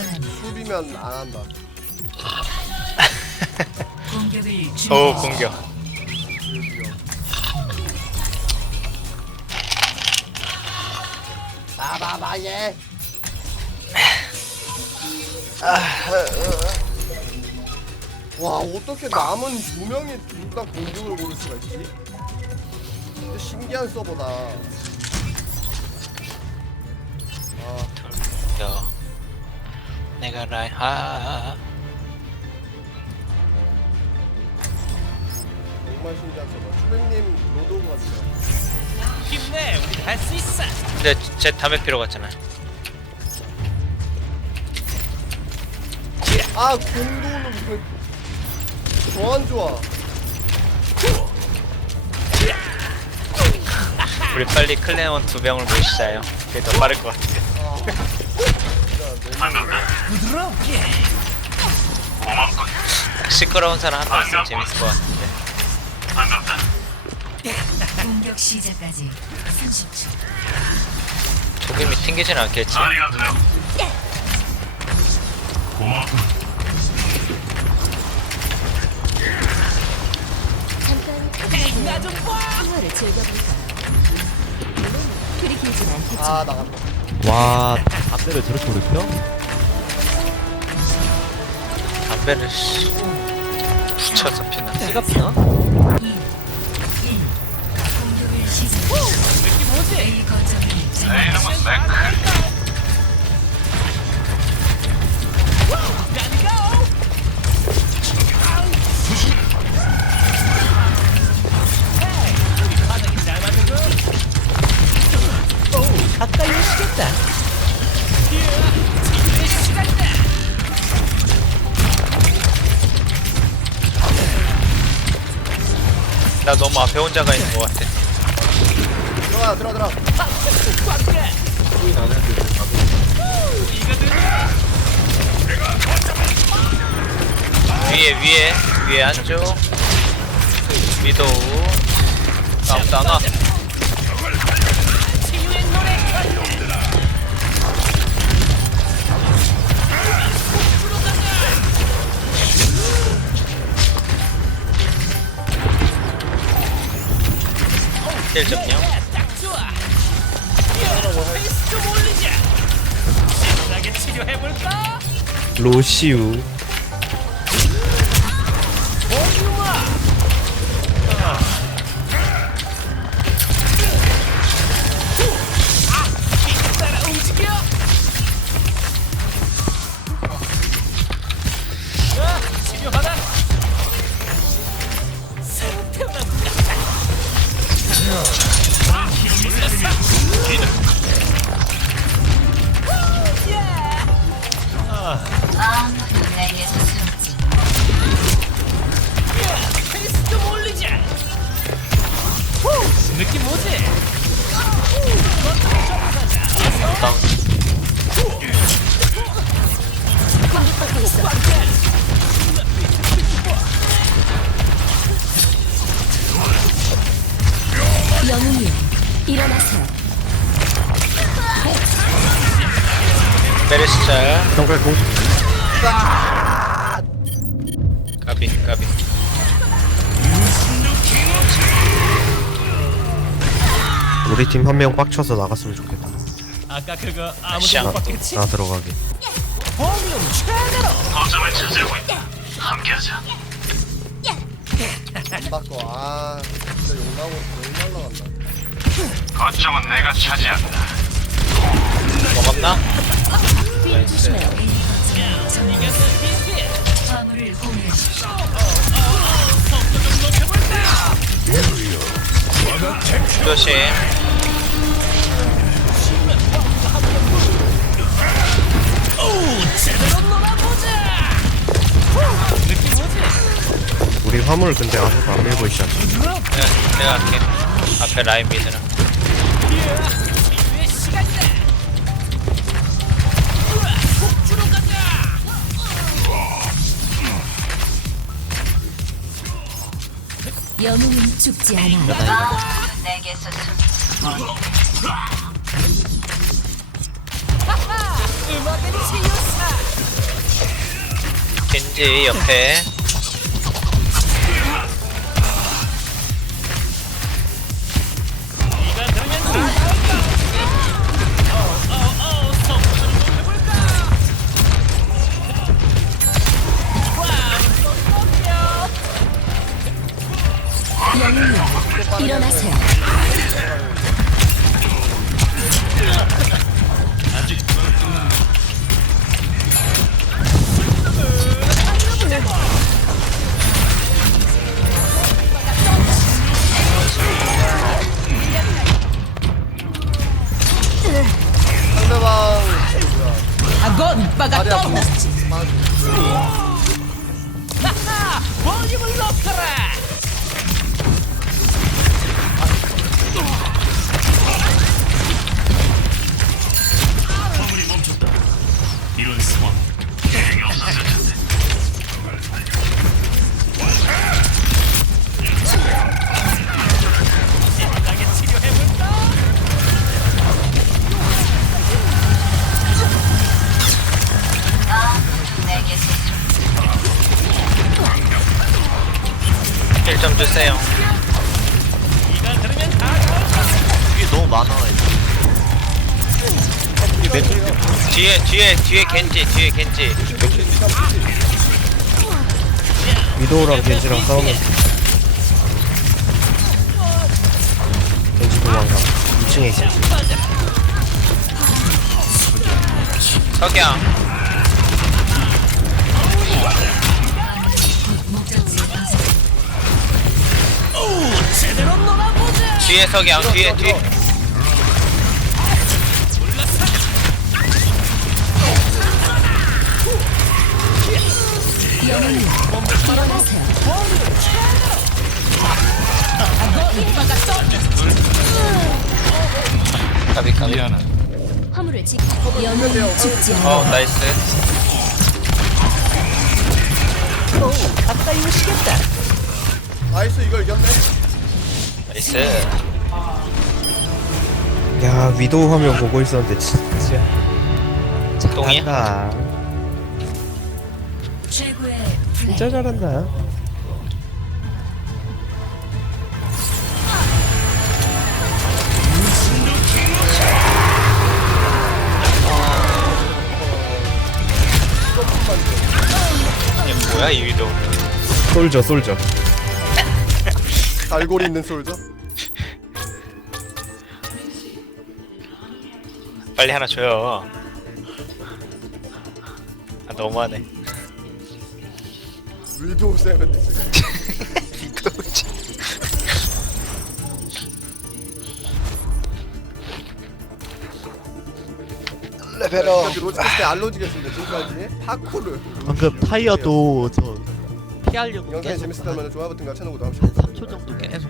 수비면 안 한다. 공격을 오 준비하십시오. 공격 봐봐봐 얘. 와 어떻게 남은 두 명이 둘다 공격을 고를 수가 있지? 진짜 신기한 서버다. 내가 아 신기한 서버. 추백님 로드 같아요. 힘내 우리 할 수 있어 근데 제 담배 피러 갔잖아 아 공도는 왜 더안 좋아. 우리 빨리 클레온 두 병을 모시자요 그게 더 빠를 것 같아 아 시끄러운 사람 한 명 있으면 재밌을 것 같은데 공격 시작까지 30초. 도겸이 튕기진 않겠지 나좀 봐! 생활을 즐겨볼까? 그리 길진 않겠지. 아 나간다. 와 담배를 저렇게 오래 펴? 담배를 씨 붙여서 피나 피가 피나? 2, 1. 공격을 시작합니다. 느낌 오지? A 거점을 점령하십시오. 나 너무 앞에 혼자가 있는 것 같아. 들어가 들어 들어. 위에 위에 위에 안쪽 위도우. 아무도 안 와 힐 점령? 로시우 느낌 오지? 다운 공격받고. 영웅이여, 일어나세요. 메르시 짤 정글 공 까비 까비 우리 팀 한 명 빡쳐서 나갔으면 좋겠다 아까 그거 아무도. 못 봤겠지? 나 들어가게 볼륨 최대로. 안 바꿔. 아 진짜 욕 나고 욕 날라간다. 거점은 내가 차지한다. 먹었나? 조심? 우리 화물 근데 아무도 안 밀고 있잖아. 내가, 내가 할게 앞에 라인 미드랑. 영웅은 죽지 않아. 내게서 숨지 음악은 치유사. 겐지 옆에 하하. 이런 상황 좀 주세요? 이게 너무 많아 이 매트리 뒤에 뒤에 뒤에 겐지 뒤에 겐지. 위도우랑 겐지랑 싸우면 겐지 도망가. 2층에 있어. 석양 뒤에 석양 뒤에 뒤에. 가비 가비 화물을 지켜. 영웅은 죽지 않아. 어 나이스 나이스 이거 이겼네 나이스. 야 위도우 화면 보고 있었는데 진짜. 똥이야? 잘한다. 진짜 잘한다. 뭐야 이 위도 솔져 솔져 갈고리 있는 솔저 빨리 하나 줘요. 아 너무하네. 위도우 세븐 위도우지 레벨업 로지캐스 때 알로지겠습니다 지금까지. 파쿠르. 방금 타이어도 저 피하려고 영상이 계속 재밌었다면 좋아요 버튼과 채널 구독 하시고 3초 정도 계속